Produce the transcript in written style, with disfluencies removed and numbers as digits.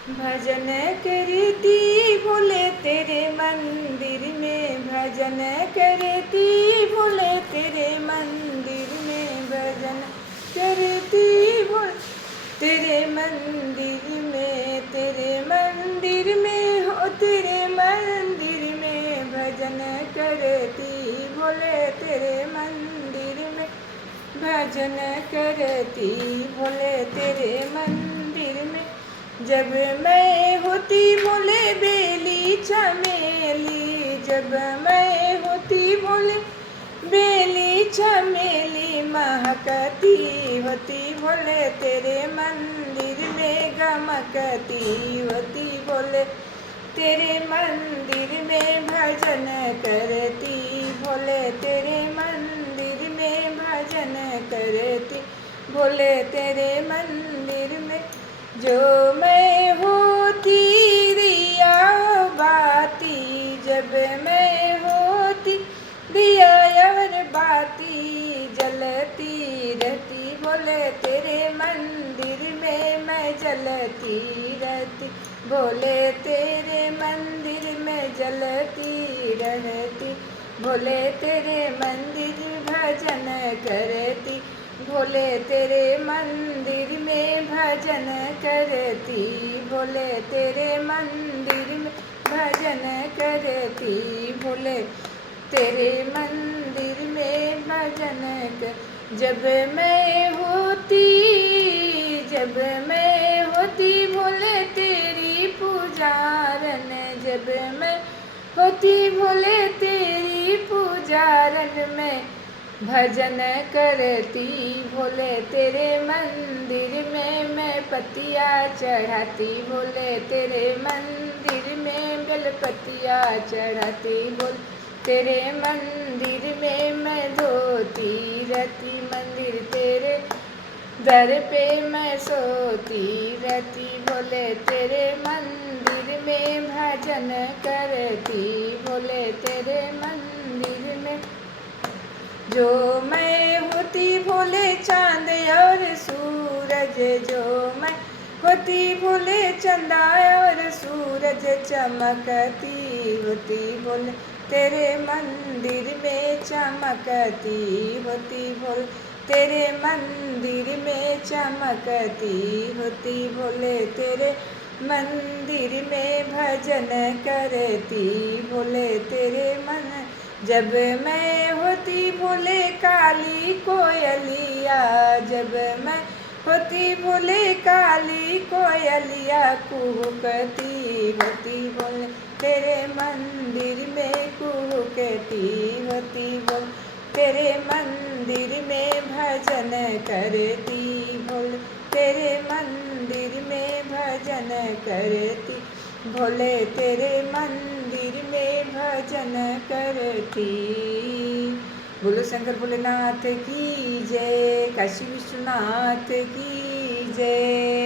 भजन करती भोले तेरे मंदिर में, भजन करती भोले तेरे मंदिर में, भजन करती भोले तेरे मंदिर में, तेरे मंदिर में हो, तेरे मंदिर में भजन करती भोले तेरे मंदिर में, भजन करती भोले तेरे मंदिर में। जब मैं होती भोले बेली चमेली, जब मैं होती भोले बेली चमेली, महकती होती भोले तेरे मंदिर में, गमकती होती भोले तेरे मंदिर में, भजन करती भोले तेरे मंदिर में, भजन करती भोले तेरे मंदिर में। जो मैं होती दिया बाती, जब मैं होती दिया और बाती, जलती रहती भोले तेरे मंदिर में, मैं जलती रहती भोले तेरे मंदिर में, जलती रहती भोले तेरे मंदिर, भजन करती भोले तेरे मंदिर में, भजन करती भोले तेरे मंदिर में, भजन करती भोले तेरे मंदिर में, भजन कर। जब मैं होती भोले तेरी पुजारन, जब मैं होती भोले तेरी पुजारन में, भजन करती भोले तेरे मंदिर में, मैं पतिया चढ़ाती भोले तेरे मंदिर में, बेलपतिया चढ़ाती भोले तेरे मंदिर में, मैं धोती रहती मंदिर तेरे दर पे, मैं सोती रहती भोले तेरे मंदिर में, भजन करती भोले तेरे मंदिर में। जो मैं होती भोले चांद और सूरज, जो मैं होती भोले चंदा और सूरज, चमकती होती भोले तेरे मंदिर में, चमकती होती भोले तेरे मंदिर में, चमकती होती भोले तेरे मंदिर में, भजन करती भोले तेरे मन। जब मैं होती भोले काली कोयलिया, जब मैं होती भोले काली कोयलिया, कुहकती होती भोले तेरे मंदिर में, कुहकती होती भोले तेरे मंदिर में, भजन करती भोले तेरे मंदिर में, भजन करती भोले तेरे मंदिर में, भजन करती। बोलो शंकर भोलेनाथ की जय, काशी विश्वनाथ की जय।